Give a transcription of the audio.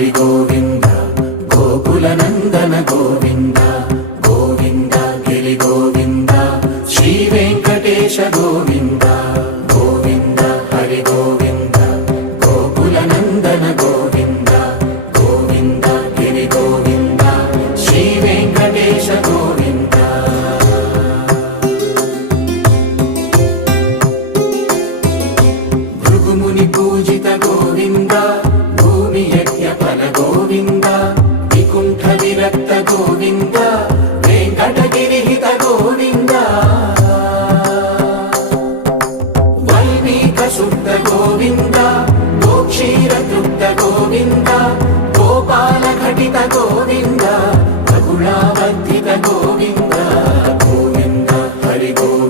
హరి గోవింద గోకులనందన గోవింద గోవింద గిరి గోవింద శ్రీ వెంకటేశ గోవింద గోవింద హరి గోవింద గోకులనందన గోవింద గోవింద గిరి గోవింద శ్రీ వెంకటేశ గోవింద భృగుముని పూజిత గోవింద భూమి యజ్ఞ ఫల గోవింద వికుంఠ విరక్త గోవింద వెంకటగిరిహిత గోవింద వైదిక శుద్ధ గోవింద గోక్షీర తృప్త గోవింద గోపాల ఘటిత గోవింద రఘుళావర్ధిత గోవింద గోవింద హరి గోవింద